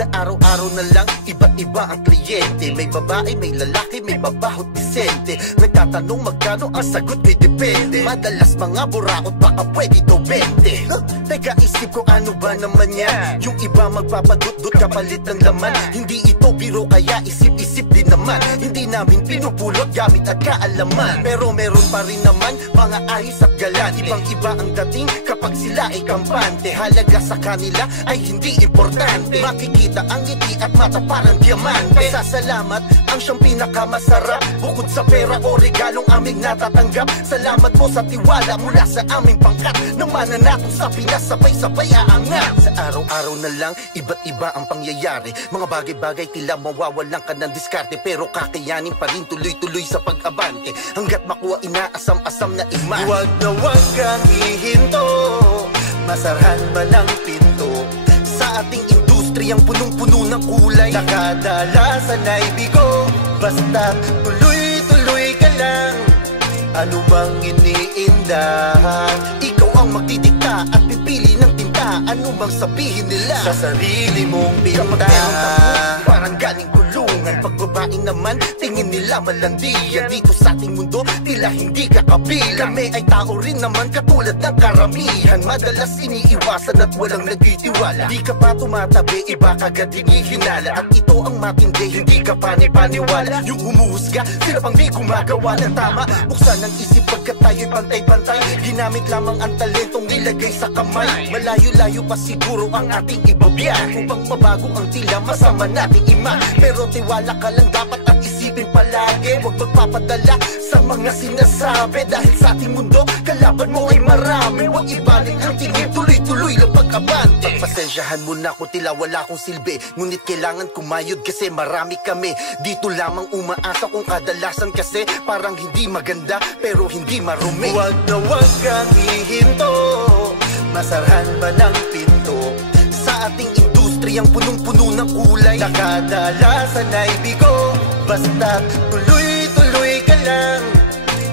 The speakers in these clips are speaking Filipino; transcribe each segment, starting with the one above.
Sa araw-araw na lang, iba't iba ang kliyente. May babae, may lalaki, may babaho't disente. Nagtatanong magkano, ang sagot ay depende. Madalas mga burakot, baka pwede to 20. Teka, isip ko ano ba naman yan? Yung iba magpapadut-dut kapalit ng laman. Hindi ito biro kaya isip-isip din naman. Hindi namin pinupulot gamit at kaalaman. Pero meron pa rin naman mga ayos at galan. Ibang-iba ang dating kapag sila ay kampante. Halaga sa kanila ay hindi importante. Makikita ang ngiti at mata parang diamante. Pasasalamat ang siyang pinakamasarap. Bukod sa pera o regalong aming natatanggap. Salamat po sa tiwala mula sa aming pangkat. Nang mananato sa Pinas sabay-sabay aangat. Sa araw-araw na lang iba't iba ang pangyayari. Mga bagay-bagay tila mawawalan ka ng diskarte. Pero kakayanin pa rin tuloy-tuloy sa pag-abante. Hanggat makuha inaasam-asam na iman. Huwag na huwag kang hihinto. Masarhan ba ng pinto? Sa ating industriyang punong-puno ng kulay. Nakadalasan ay bigo. Basta tuloy-tuloy ka lang. Ano bang iniindahan? Ikaw ang magdidikta at pipili ng tinta. Ano bang sabihin nila? Sa sarili mong pinta. Parang galing kulungan. Pag babae naman, tingin nila malandian. Dito sa ating mundo, tila hindi kakabilang. Kami ay tao rin naman katulad ng karamihan. Madalas iniiwasan at walang nagtitiwala. Di ka pa tumatabi, iba kagad hinihinala. At ito ang matindi, hindi ka panipaniwala. Yung humuhusga, sila pang di gumagawa ng tama. Buksan ang isip pagkat tayo'y pantay-pantay. Ginamit lamang ang talentong nilagay sa kamay. Malayo-layo pa siguro ang ating ibabiyahe. Upang mabago ang tila masama nating ima. Pero tiwala ka lang dapat at isipin palagi. Huwag magpapadala sa mga sinasabi. Dahil sa ating mundo, kalaban mo ay marami. Huwag ibalik ang tingin, tuloy-tuloy lang pag-abante. Pagpasensyahan mo na kung tila wala akong silbi. Ngunit kailangan kumayod kasi marami kami. Dito lamang umaasa kung kadalasan kasi parang hindi maganda pero hindi marumi. Huwag na huwag kang hihinto. Masarhan ba ng pinto? Sa ating industriyang punong-puno ng kulay. Nakadalasan ay bigo. Basta tuloy-tuloy ka lang.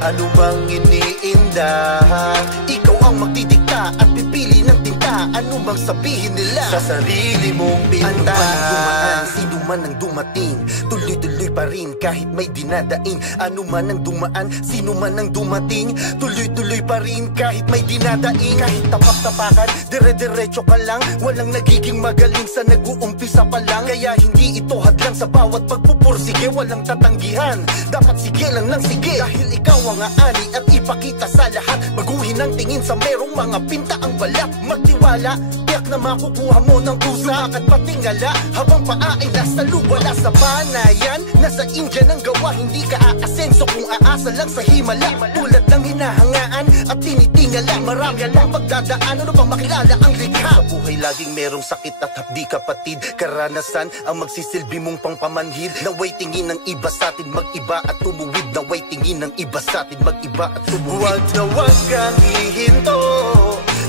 Ano bang iniindahan? Ikaw ang magdidikta at pipili ng tinta. Ano bang sabihin nila? Sa sarili mong pinta. Ano ba nang dumaan? Sino man ang dumating? Tuloy-tuloy pa rin kahit may dinadaing. Ano man ang dumaan? Sino man ang dumating? Tuloy-tuloy pa rin kahit may dinadaing. Kahit tapak-tapakan, dire-diretso ka lang. Walang nagiging magaling sa nag-uumpisa pa lang. Kaya hindi ito hadlang sa bawat pagpupursige. Walang tatanggihan, dapat sige lang ng sige. Dahil ikaw ang aani at ipakita sa lahat. Baguhin ang tingin sa merong mga pinta ang balat. Magtiwala, tiyak na makukuha mo ng pusa at patingala. Habang paa ay nasa luwa, wala sa panayan. Nasa India ng gawa, hindi ka aasenso kung aasa lang sa himala. Tulad ng hinahangaan at tinitingala. Marami lang pagdadaan, ano pang makilala ang likha. Sa buhay laging merong sakit at hapdi kapatid. Karanasan ang magsisilbi mong pangpamanhid. Naway tingin ng iba sa atin mag-iba at tumuwid. Naway tingin ng iba sa atin mag-iba at tumuwid. Huwag na huwag kang hihinto.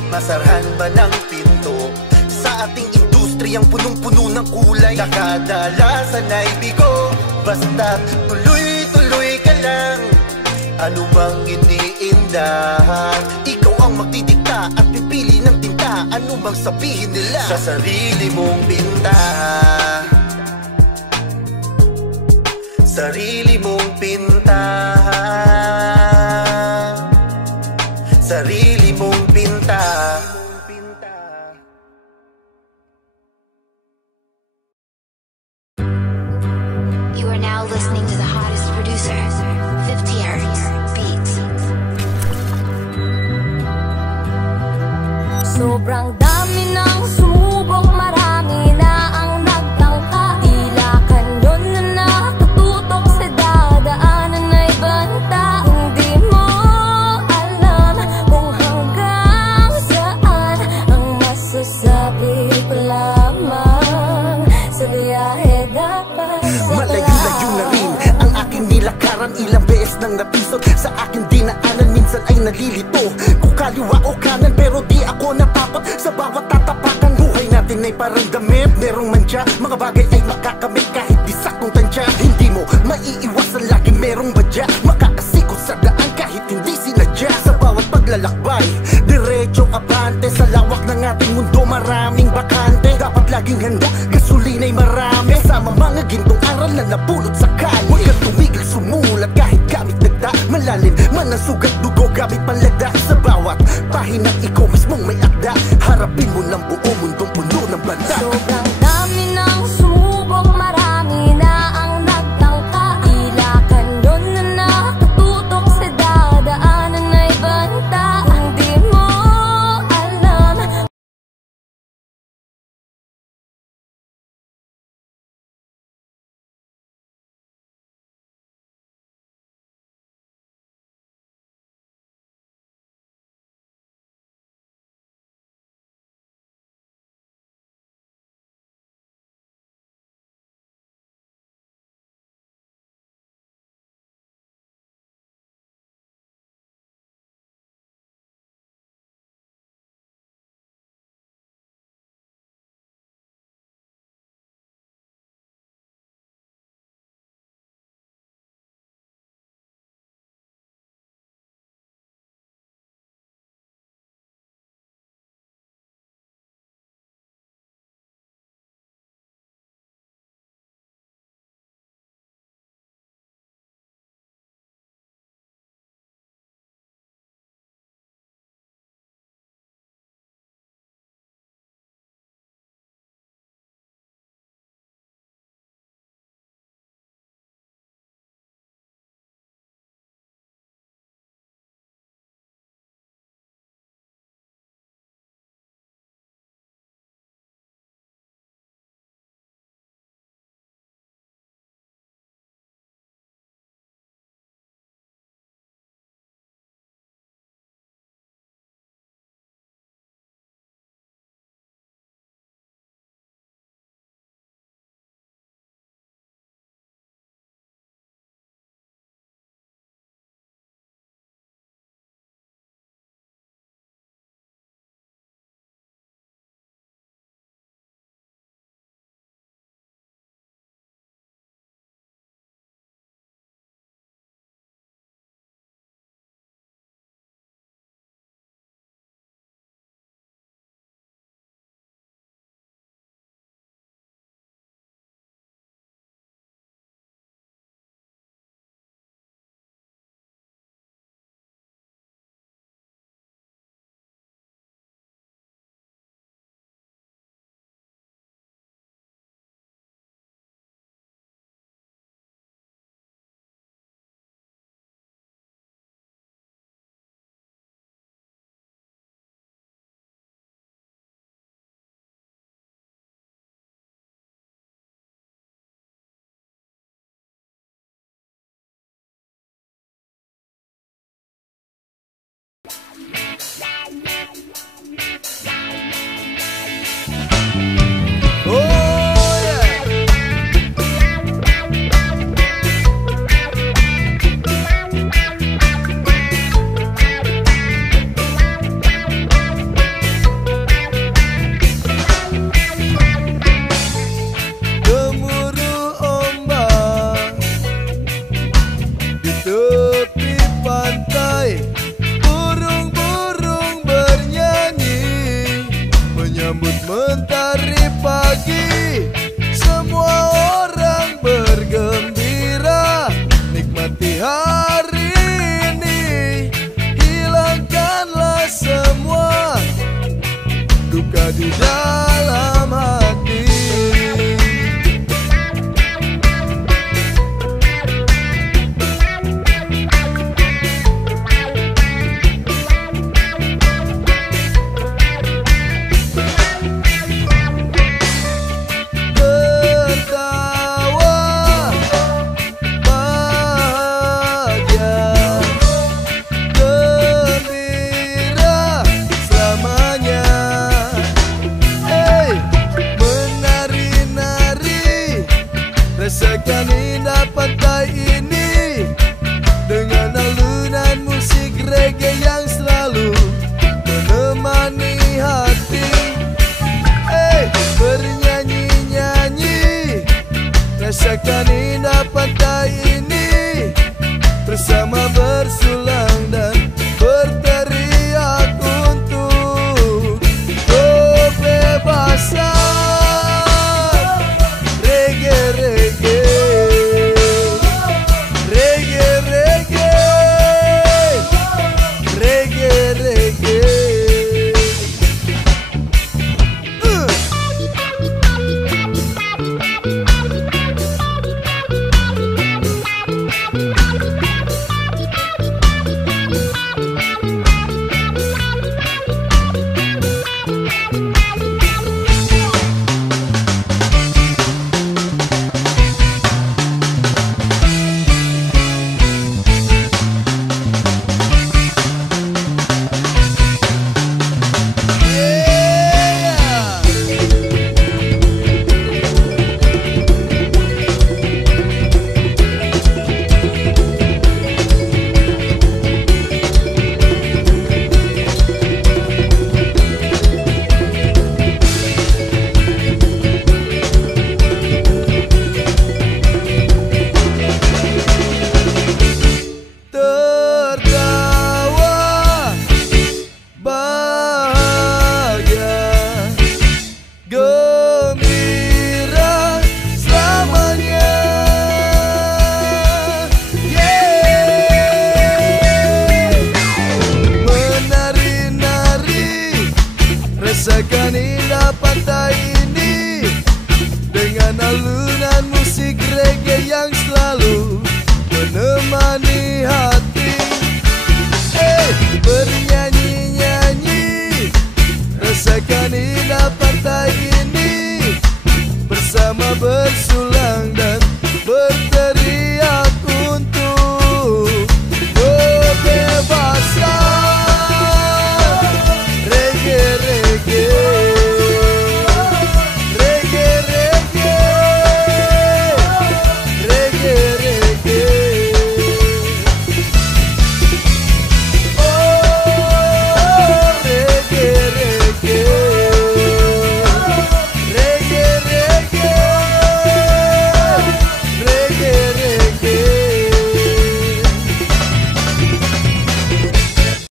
Masarhan ba ng pinto? Sa ating industriyang punong-puno ng kulay. Nakadalasan ay bigo. Basta tuloy-tuloy ka lang. Ano bang iniindahan? Ikaw ang magdidikta at pipili ng tinta. Ano bang sabihin nila? Sa sarili mong pinta. Sarili mong pinta. Sarili mong pinta. You are now listening to the hottest producer, 50 Hertz Beats. Sobrang dami ng sumubok, marami na ang nagtangka. Tila kanyon na nakatutok sa dadaanan ay banta. Hindi mo alam kung hanggang saan ang masasabi ko lamang. Sa biyahe dapat malayo-layo na rin ang aking nilakaran. Ilang beses nang napisot sa aking dinaanan. Minsan ay nalilito kung kaliwa o kanan, pero di ako natakot sa bawat tatapakan. Buhay natin ay parang damit, merong mantsa. Mga bagay ay makakamit kahit di saktong tansya. Hindi mo maiiwasan, laging merong badya. Makakasikot sa daan kahit hindi sinadya. Sa bawat paglalakbay, diretso abante. Sa lawak ng ating mundo, maraming bakante. Dapat laging handa, gasolina napulot sa kalye. Huwag kang tumigil sumulat kahit gamit nagda. Malalim man ang sugat dugo gamit panlagda. Sa bawat pahinang ikaw mismong may akda. Harapin mo ng buong mundong puno ng banta. Sobrang dami ng sumubok, marami na ang nagtangka. Tila kanyon na nakatutok sa dadaanan ay banta. Kung di mo alam talaga ni